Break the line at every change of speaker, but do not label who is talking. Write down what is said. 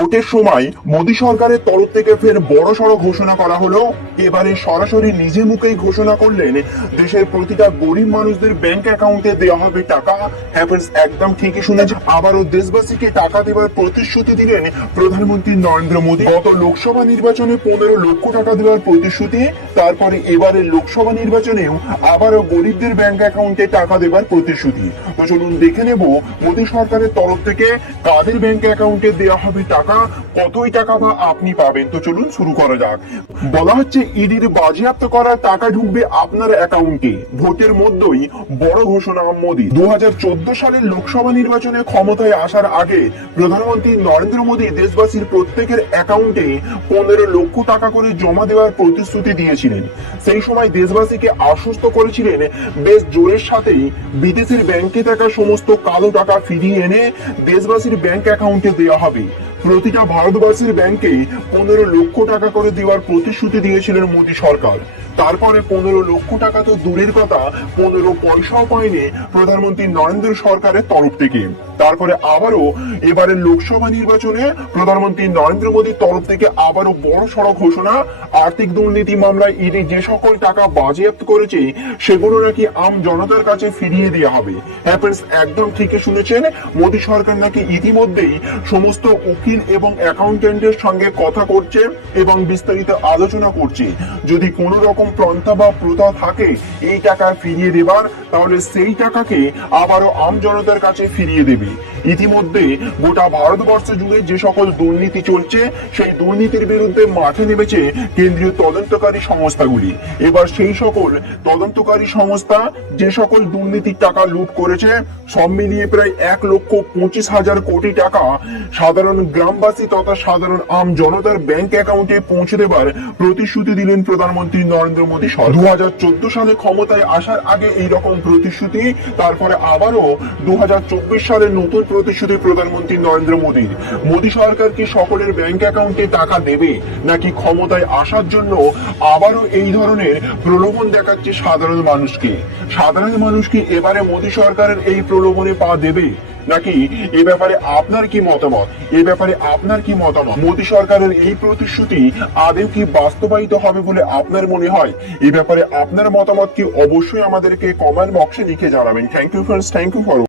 ভোটের সময় মোদী সরকারের তরফ থেকে ফের বড় সড়ো ঘোষণা করা হলো। এবারে সরাসরি নিজে মুখেই ঘোষণা করলেন দেশের প্রতিটা গরিব মানুষদের ব্যাংক অ্যাকাউন্টে দেওয়া হবে টাকা। হ্যাপেন্স একদম ঠিকই শুনেছে আবারও দেশবাসীকে টাকা দেওয়ার প্রতিশ্রুতি দিলেন প্রধানমন্ত্রী নরেন্দ্র মোদী। গত লোকসভা নির্বাচনে পনেরো লক্ষ টাকা দেওয়ার প্রতিশ্রুতি, তারপরে এবারে লোকসভা নির্বাচনেও আবারও গরিবদের ব্যাংক অ্যাকাউন্টে টাকা দেওয়ার প্রতিশ্রুতি। তো চলুন দেখে নেব মোদী সরকারের তরফ থেকে কাদের ব্যাংক অ্যাকাউন্টে দেওয়া হবে টাকা। কতই টাকা বা আপনি পাবেন? তো চলুন শুরু করা যাক। বলা হচ্ছে ইডির বাজেয়াপ্ত করার টাকা ঢুকবে আপনার অ্যাকাউন্টে। ভোটের মধ্যেই বড় ঘোষণা মোদী। দু সালের লোকসভা নির্বাচনে ক্ষমতায় আসার আগে প্রধানমন্ত্রী নরেন্দ্র মোদী দেশবাসীর প্রত্যেকের অ্যাকাউন্টে পনেরো লক্ষ টাকা করে জমা দেওয়ার প্রতিশ্রুতি দিয়েছিলেন। সেই সময় দেশবাসীকে আশ্বস্ত করেছিলেন, বেশ জোরের সাথেই বিদেশের ব্যাংকে থাকা সমস্ত কালো টাকা ফিরিয়ে এনে দেশবাসীর ব্যাংক অ্যাকাউন্টে দেওয়া হবে। প্রতিটা ভারতবাসীর ব্যাংকে পনেরো লক্ষ টাকা করে দেওয়ার প্রতিশ্রুতি দিয়েছিলেন মোদী সরকার। তারপরে পনেরো লক্ষ টাকা তো দূরের কথা। পনেরো পয়সাও পায়নি প্রধানমন্ত্রী নরেন্দ্র সরকারের তরফ থেকে। তারপরে আবারও এবারে লোকসভা নির্বাচনে প্রধানমন্ত্রী নরেন্দ্র মোদীর তরফ থেকে আবারও বড় সড়ক ঘোষণা। আর্থিক দুর্নীতি মামলায় ইডি যে সকল টাকা বাজেয়াপ্ত করেছে সেগুলো নাকি আম জনতার কাছে ফিরিয়ে দেওয়া হবে। হ্যাঁ friends, একদম ঠিকই শুনেছেন মোদী সরকার নাকি ইতিমধ্যেই সমস্ত উকিল এবং অ্যাকাউন্টেন্টের সঙ্গে কথা করছে এবং বিস্তারিত আলোচনা করছে। যদি কোনো রকম প্রন্থা বা প্রথা থাকে, এই টাকা ফিরিয়ে দেবার, তাহলে সেই টাকাকে আবারও আম জনতার কাছে ফিরিয়ে দেবে। ইতিমধ্যে গোটা ভারতবর্ষ জুড়ে যে সকল দুর্নীতি চলছে, সেই দুর্নীতির বিরুদ্ধে মাঠে নেমেছে কেন্দ্রীয় তদন্তকারী সংস্থাগুলি। এবার সেই সকল তদন্তকারী সংস্থা যে সকল দুর্নীতির টাকা লুট করেছে, সব মিলিয়ে প্রায় এক লক্ষ পঁচিশ হাজার কোটি টাকা সাধারণ গ্রামবাসী তথা সাধারণ আম জনতার ব্যাংক অ্যাকাউন্টে পৌঁছে দেবার প্রতিশ্রুতি দিলেন প্রধানমন্ত্রী নরেন্দ্র মোদী দু হাজার চোদ্দ সালে ক্ষমতায় আসার আগে এই রকম প্রতিশ্রুতি, তারপরে আবারও দু হাজার চব্বিশ সালে নতুন প্রতিশ্রুতি প্রধানমন্ত্রী নরেন্দ্র মোদীর। মোদী সরকার কি সকলের ব্যাংক অ্যাকাউন্টে টাকা দেবে, নাকি ক্ষমতায় আসার জন্য আবারও এই ধরনের প্রলোভন দেখাচ্ছে সাধারণ মানুষকে? সাধারণ মানুষ কি এবারে মোদী সরকারের এই প্রলোভনে পা দেবে? নাকি এ ব্যাপারে আপনার কি মতামত? এ ব্যাপারে আপনার কি মতামত? মোদী সরকারের এই প্রতিশ্রুতি আদেও কি বাস্তবায়িত হবে বলে আপনার মনে হয়? এ ব্যাপারে আপনার মতামত কি অবশ্যই আমাদেরকে কমেন্ট বক্সে লিখে জানাবেন। Thank you friends thank you for